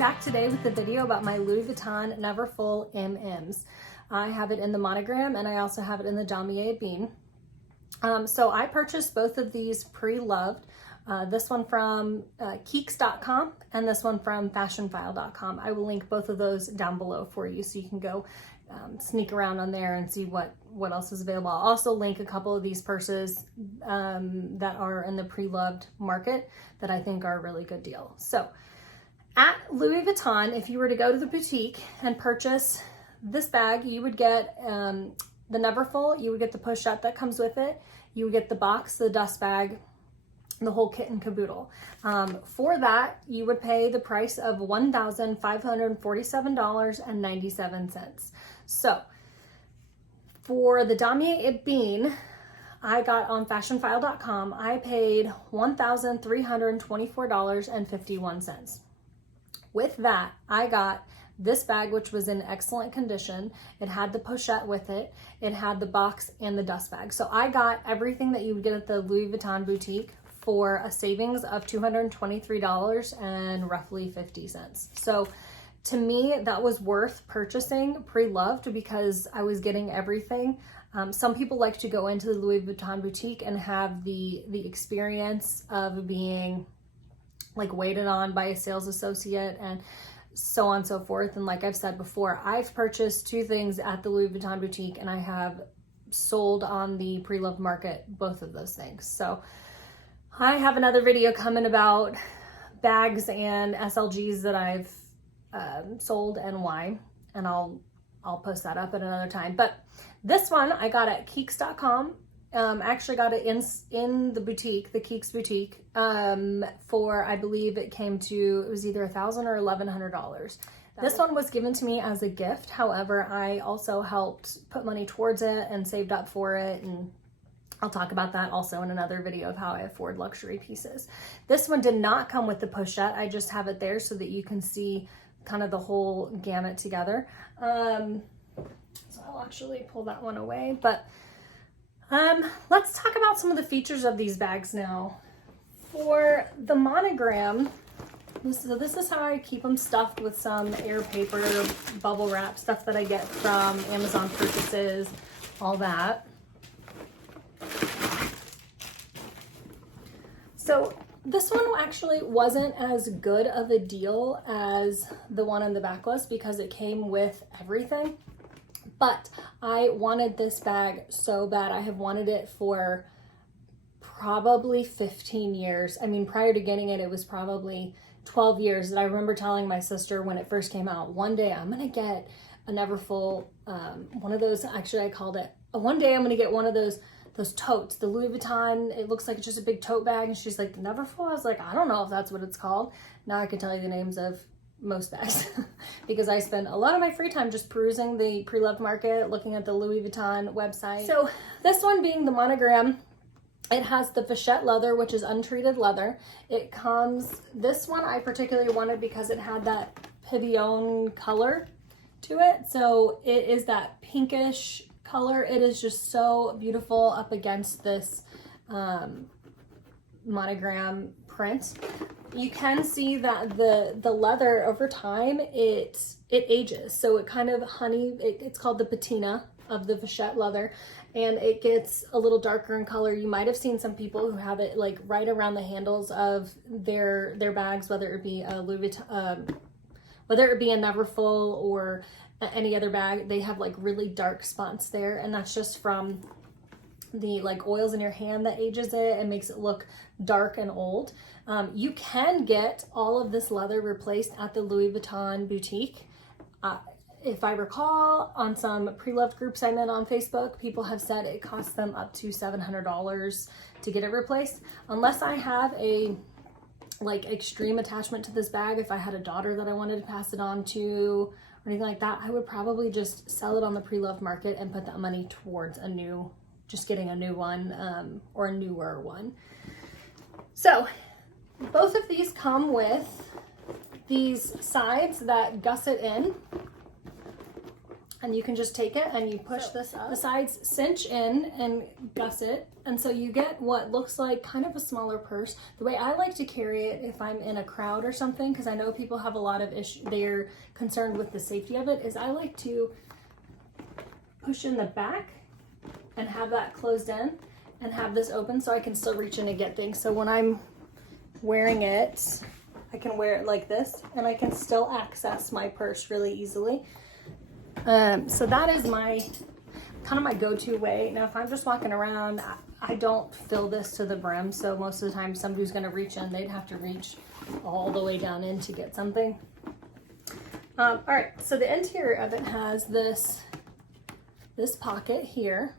back today with a video about my Louis Vuitton Neverfull MMs. I have it in the monogram and I also have it in the damier ebene. So I purchased both of these pre-loved. This one from keeks.com and this one from fashionphile.com. I will link both of those down below for you so you can go sneak around on there and see what else is available. I'll also link a couple of these purses that are in the pre-loved market that I think are a really good deal. So at Louis Vuitton, if you were to go to the boutique and purchase this bag, you would get the Neverfull, you would get the pochette that comes with it, you would get the box, the dust bag, the whole kit and caboodle. For that, you would pay the price of $1,547.97. So for the damier ebene, I got on fashionphile.com, I paid $1,324.51. With that, I got this bag, which was in excellent condition. It had the pochette with it. It had the box and the dust bag. So I got everything that you would get at the Louis Vuitton boutique for a savings of $223 and roughly 50 cents. So to me, that was worth purchasing pre-loved because I was getting everything. Some people like to go into the Louis Vuitton boutique and have the experience of being like waited on by a sales associate and so on and so forth. And like I've said before, I've purchased two things at the Louis Vuitton boutique and I have sold on the pre-loved market both of those things. So I have another video coming about bags and SLGs that I've sold and why, and I'll post that up at another time. But this one I got at keeks.com. I actually got it in the boutique, the Keeks boutique, for, I believe it was either $1,000 or $1,100. This one was given to me as a gift. However, I also helped put money towards it and saved up for it, and I'll talk about that also in another video of how I afford luxury pieces. This one did not come with the pochette. I just have it there so that you can see kind of the whole gamut together. So I'll actually pull that one away, but let's talk about some of the features of these bags now. For the monogram, so this is how I keep them stuffed with some air paper, bubble wrap, stuff that I get from Amazon purchases, all that. So this one actually wasn't as good of a deal as the one in the back was because it came with everything. But I wanted this bag so bad. I have wanted it for probably 15 years. I mean, prior to getting it, it was probably 12 years that I remember telling my sister when it first came out, one day I'm going to get a Neverfull, one of those, actually I called it, one day I'm going to get one of those totes, the Louis Vuitton, it looks like it's just a big tote bag. And she's like, the Neverfull? I was like, I don't know if that's what it's called. Now I can tell you the names of most bags because I spend a lot of my free time just perusing the pre-loved market, looking at the Louis Vuitton website. So this one being the monogram, it has the pochette leather, which is untreated leather. It comes, this one I particularly wanted because it had that pavillon color to it. So it is that pinkish color. It is just so beautiful up against this monogram print. You can see that the leather over time, it ages. So it kind of it's called the patina of the pochette leather, and it gets a little darker in color. You might have seen some people who have it like right around the handles of their bags, whether it be a Louis Vuitton, whether it be a Neverfull or any other bag, they have like really dark spots there, and that's just from the like oils in your hand that ages it and makes it look dark and old. You can get all of this leather replaced at the Louis Vuitton boutique. If I recall, on some pre-loved groups I'm in on Facebook, people have said it costs them up to $700 to get it replaced. Unless I have a like extreme attachment to this bag, if I had a daughter that I wanted to pass it on to or anything like that, I would probably just sell it on the pre-loved market and put that money towards just getting a new one, or a newer one. So both of these come with these sides that gusset in. And you can just take it and you push this up. The sides cinch in and gusset. And so you get what looks like kind of a smaller purse. The way I like to carry it if I'm in a crowd or something, because I know people have a lot of issues, they're concerned with the safety of it, is I like to push in the back and have that closed in and have this open so I can still reach in and get things. So when I'm wearing it, I can wear it like this and I can still access my purse really easily. So that is my kind of my go-to way. Now, if I'm just walking around, I don't fill this to the brim. So most of the time somebody's going to reach in, they'd have to reach all the way down in to get something. All right. So the interior of it has this pocket here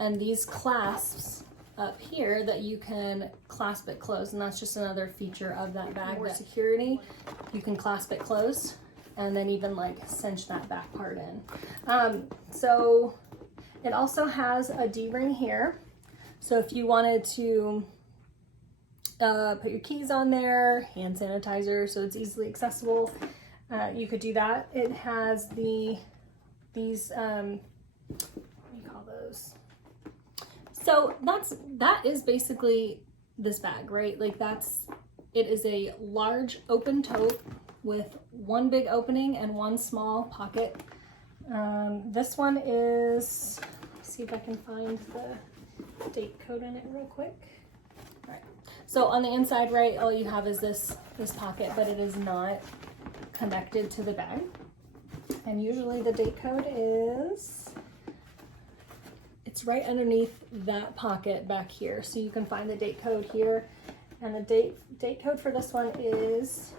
and these clasps up here that you can clasp it closed. And that's just another feature of that bag. For security, you can clasp it closed and then even like cinch that back part in. So it also has a D-ring here. So if you wanted to put your keys on there, hand sanitizer, so it's easily accessible, you could do that. It has these, what do you call those? So that is basically this bag, right? Like it is a large open tote with one big opening and one small pocket. This one is, let's see if I can find the date code in it real quick. All right. So on the inside, right, all you have is this pocket, but it is not connected to the bag. And usually the date code is, it's right underneath that pocket back here. So you can find the date code here. And the date code for this one is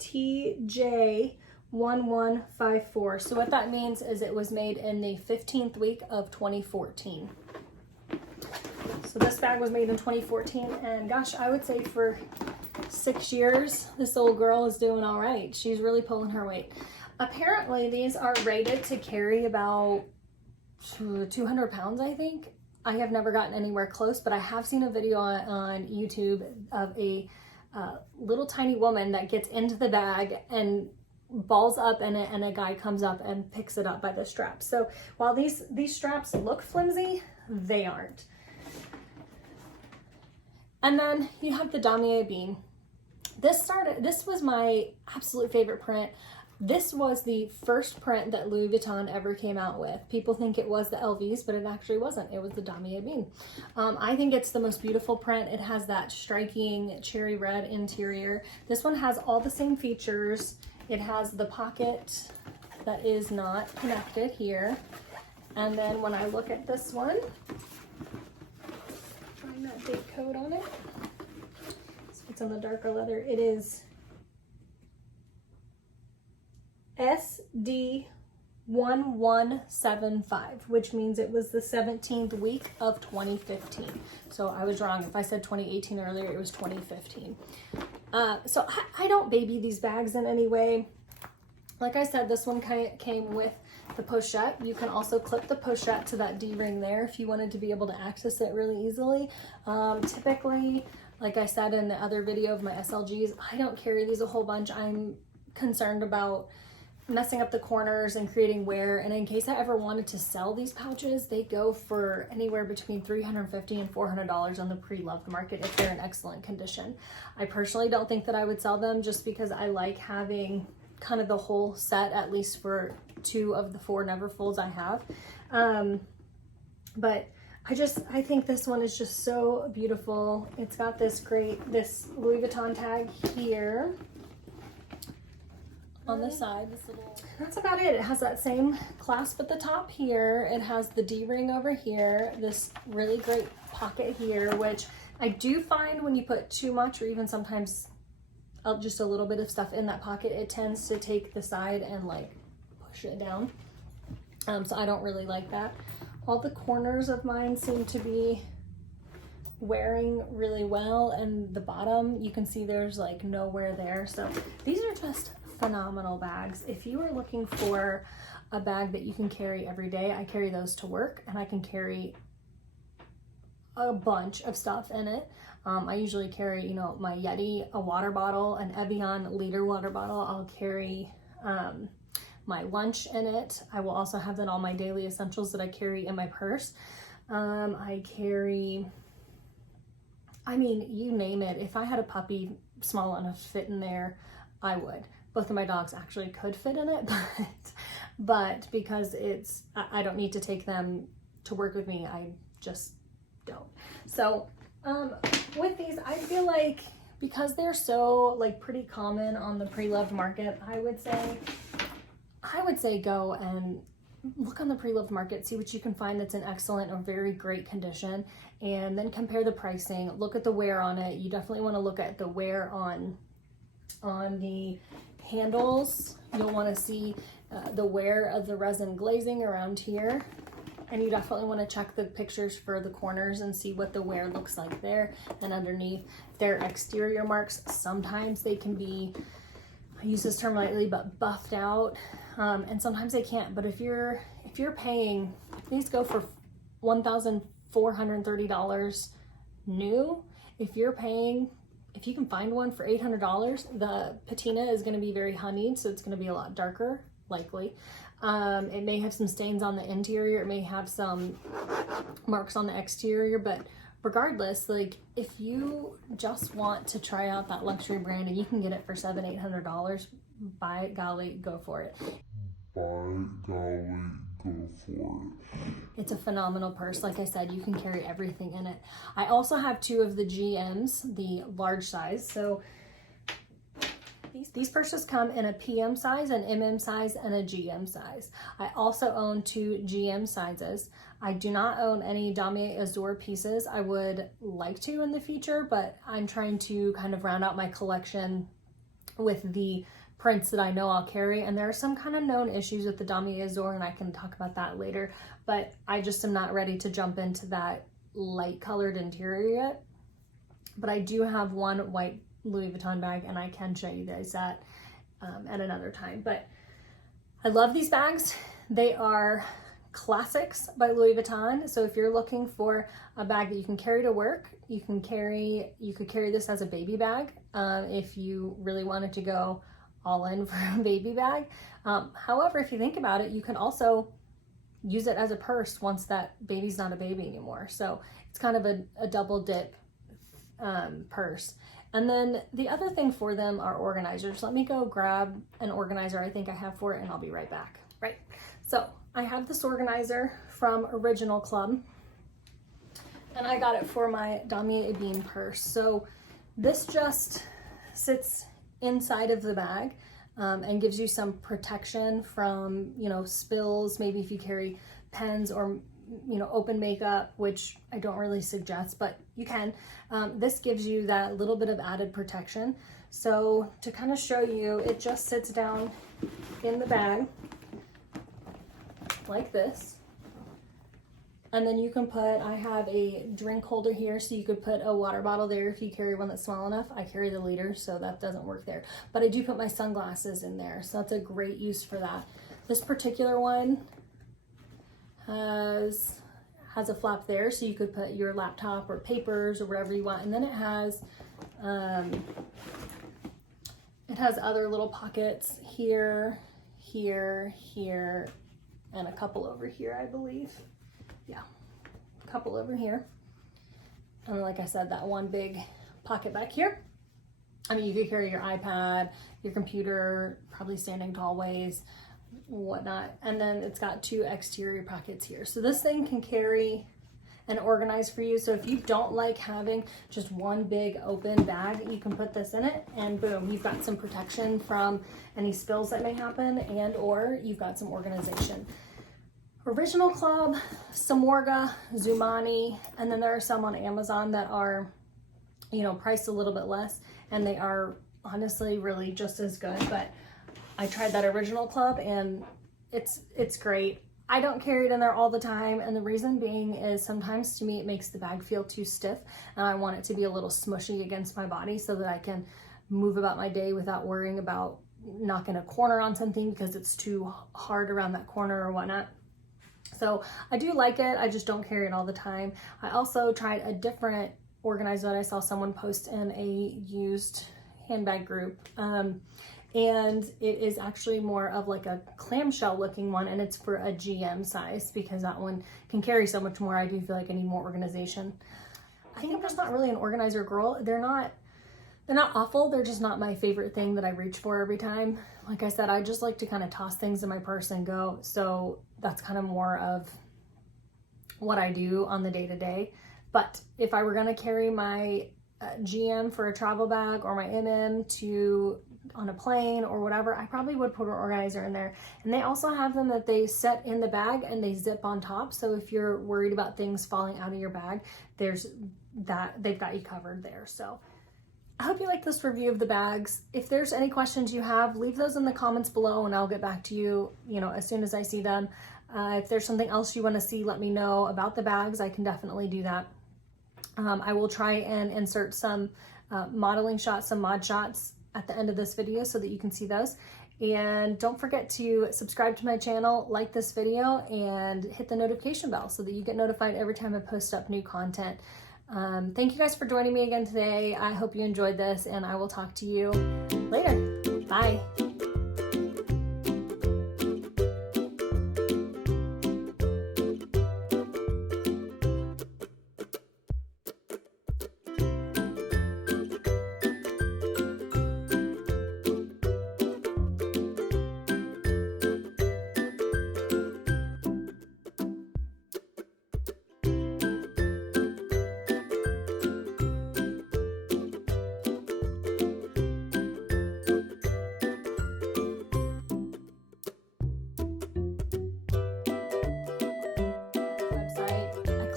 TJ1154. So what that means is it was made in the 15th week of 2014. So this bag was made in 2014, and gosh, I would say for 6 years, this old girl is doing all right. She's really pulling her weight. Apparently, these are rated to carry about 200 pounds, I think. I have never gotten anywhere close, but I have seen a video on YouTube of a little tiny woman that gets into the bag and balls up in it, and a guy comes up and picks it up by the straps. So while these straps look flimsy, they aren't. And then you have the damier ebene. This was my absolute favorite print. This was the first print that Louis Vuitton ever came out with. People think it was the LVs, but it actually wasn't. It was the damier ebene. I think it's the most beautiful print. It has that striking cherry red interior. This one has all the same features. It has the pocket that is not connected here. And then when I look at this one, find that date code on it. So it's on the darker leather. It is SD1175, which means it was the 17th week of 2015. So I was wrong. If I said 2018 earlier, it was 2015. So I don't baby these bags in any way. Like I said, this one came with the pochette. You can also clip the pochette to that D-ring there if you wanted to be able to access it really easily. Typically, like I said in the other video of my SLGs, I don't carry these a whole bunch. I'm concerned about messing up the corners and creating wear. And in case I ever wanted to sell these pouches, they go for anywhere between $350 and $400 on the pre-loved market if they're in excellent condition. I personally don't think that I would sell them just because I like having kind of the whole set, at least for 2 of the 4 Neverfulls I have. But I think this one is just so beautiful. It's got this this Louis Vuitton tag here on the side. That's about it. It has that same clasp at the top here. It has the D-ring over here, this really great pocket here, which I do find when you put too much or even sometimes just a little bit of stuff in that pocket, it tends to take the side and like push it down. So I don't really like that. All the corners of mine seem to be wearing really well, and the bottom, you can see there's like nowhere there. So these are just phenomenal bags. If you are looking for a bag that you can carry every day, I carry those to work, and I can carry a bunch of stuff in it. I usually carry, you know, my Yeti, a water bottle, an Evian liter water bottle. I'll carry my lunch in it. I will also have then all my daily essentials that I carry in my purse. I carry, I mean, you name it. If I had a puppy small enough to fit in there, I would. Both of my dogs actually could fit in it, but because I don't need to take them to work with me, I just don't. So with these, I feel like because they're so like pretty common on the pre-loved market, I would say go and look on the pre-loved market, see what you can find that's in excellent or very great condition, and then compare the pricing, look at the wear on it. You definitely want to look at the wear on the handles. You'll want to see the wear of the resin glazing around here, and you definitely want to check the pictures for the corners and see what the wear looks like there and underneath. Their exterior marks, sometimes they can be, I use this term lightly, but buffed out, and sometimes they can't. But if you're paying, these go for $1,430 new. If you can find one for $800, the patina is going to be very honeyed, so it's going to be a lot darker, likely. It may have some stains on the interior, it may have some marks on the exterior, but regardless, like if you just want to try out that luxury brand and you can get it for $700-800, by golly, go for it. It's a phenomenal purse. Like I said, you can carry everything in it. I also have 2 of the GMs, the large size. So these purses come in a PM size, an MM size, and a GM size. I also own 2 GM sizes. I do not own any damier azure pieces. I would like to in the future, but I'm trying to kind of round out my collection with the prints that I know I'll carry, and there are some kind of known issues with the damier azure, and I can talk about that later, but I just am not ready to jump into that light colored interior yet. But I do have one white Louis Vuitton bag, and I can show you guys that at another time. But I love these bags. They are classics by Louis Vuitton. So if you're looking for a bag that you can carry to work, you could carry this as a baby bag if you really wanted to go all in for a baby bag. However, if you think about it, you can also use it as a purse once that baby's not a baby anymore. So it's kind of a double dip purse. And then the other thing for them are organizers. Let me go grab an organizer I think I have for it, and I'll be right back. Right, so I have this organizer from Original Club, and I got it for my damier ebene purse. So this just sits inside of the bag and gives you some protection from, you know, spills, maybe if you carry pens or, you know, open makeup, which I don't really suggest, but you can. This gives you that little bit of added protection. So to kind of show you, it just sits down in the bag like this. And then you can put, I have a drink holder here, so you could put a water bottle there if you carry one that's small enough. I carry the liter, so that doesn't work there. But I do put my sunglasses in there, so that's a great use for that. This particular one has a flap there, so you could put your laptop or papers or whatever you want. And then it has other little pockets here, here, here, and a couple over here, I believe. Yeah, a couple over here. And like I said, that one big pocket back here. I mean, you could carry your iPad, your computer, probably standing tall ways, whatnot. And then it's got 2 exterior pockets here. So this thing can carry and organize for you. So if you don't like having just one big open bag, you can put this in it, and boom, you've got some protection from any spills that may happen, and or you've got some organization. Original Club, Samorga, Zumani, and then there are some on Amazon that are, you know, priced a little bit less, and they are honestly really just as good. But I tried that Original Club, and it's great. I don't carry it in there all the time, and the reason being is sometimes to me it makes the bag feel too stiff, and I want it to be a little smushy against my body so that I can move about my day without worrying about knocking a corner on something because it's too hard around that corner or whatnot. So I do like it, I just don't carry it all the time. I also tried a different organized that I saw someone post in a used handbag group. And it is actually more of like a clamshell looking one, and it's for a GM size because that one can carry so much more. I do feel like I need more organization. I think I'm just not really an organizer girl. They're not awful. They're just not my favorite thing that I reach for every time. Like I said, I just like to kind of toss things in my purse and go. So that's kind of more of what I do on the day-to-day. But if I were going to carry my GM for a travel bag or my MM on a plane or whatever, I probably would put an organizer in there. And they also have them that they set in the bag and they zip on top. So if you're worried about things falling out of your bag, they've got you covered there. So I hope you like this review of the bags. If there's any questions you have, leave those in the comments below and I'll get back to you, as soon as I see them. If there's something else you want to see, let me know about the bags. I can definitely do that. I will try and insert some modeling shots, some mod shots at the end of this video so that you can see those. And don't forget to subscribe to my channel, like this video, and hit the notification bell so that you get notified every time I post up new content. Thank you guys for joining me again today. I hope you enjoyed this, and I will talk to you later. Bye.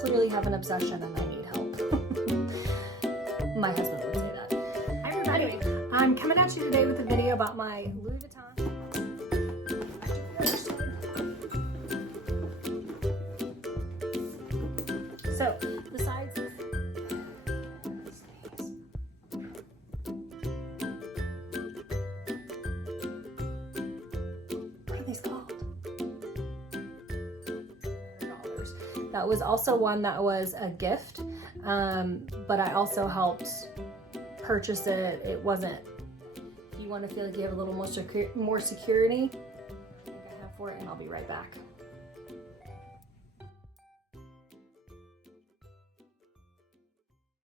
Clearly have an obsession and I need help. My husband would say that. Anyway, I'm coming at you today with a video about my Louis Vuitton. So the sides. What are these called? That was also one that was a gift, but I also helped purchase it. It wasn't, if you want to feel like you have a little more security, I think I have for it, and I'll be right back.